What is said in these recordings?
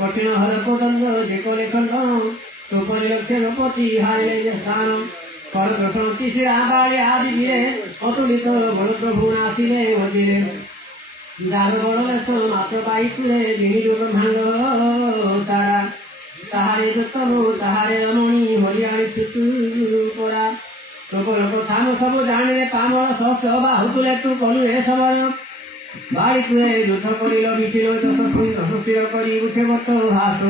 কঠিন হল কোদণ্ড যে কলে খণ্ড তো পরিলক্ষে পতি হারিলে যে স্থান করদর্শন শিশিরা বাড়ি আদি বীরে অতুলিত বড় প্রভু নাসিলে মন্দিরে যার বড় বেশ মাত্র পাই তুলে যিনি ব্রহ্মাণ্ড তারা তাহারে দুঃখম তাহারে রমণী হরিয়াণী চুচু পড়া প্রবল কথা সব জানিলে পামর ষষ্ঠ বাহু তুলে তু কলু এ সময় বাড়ি তুলে যুদ্ধ করিল মিছিল স্থির করি উঠে বট হাস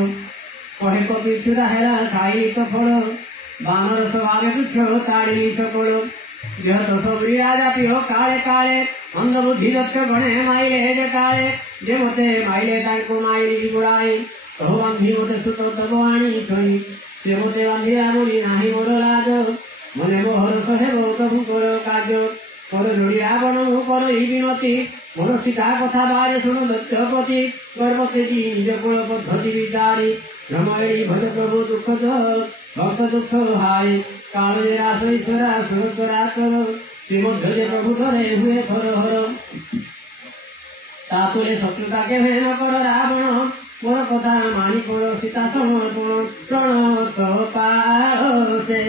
কহে কপি চূড়া হেলা খাই তো ফল বানর সভাগে তুচ্ছ তাড়ি সকল যেহেতু সবরি রাজা পিও কালে কালে অন্ধবুদ্ধি দক্ষ গণে মাইলে যে কালে যে মতে মাইলে তাଙ୍କୁ মাইলি গুড়াই কহ বান্ধি মতে সুত তব আনি ছই সে মতে বান্ধিয়া মুড়ি নাহি মোর লাজ মনে মোহর সহেব প্রভুଙ୍କର କାର୍ଯ୍ୟ কর লোড়িয়া বন কর এই বিনতি মোর সীতা কথা বারে শুণু দক্ষপতি গর্ভতে নিজ কুল পদ্ধতি বিচারি রময়ী ভজ প্রভু দুঃখ ভক্ত দুঃখ হাই কালে রাস ঈশ্বরা সুরতরা কর শ্রীমধ্য যে প্রভু ধরে হুয়ে হর হর তা তোলে শত্রুতাকে হেন কর রাবণ মোর কথা মানি কর সীতা সমর্পণ প্রণত পাছে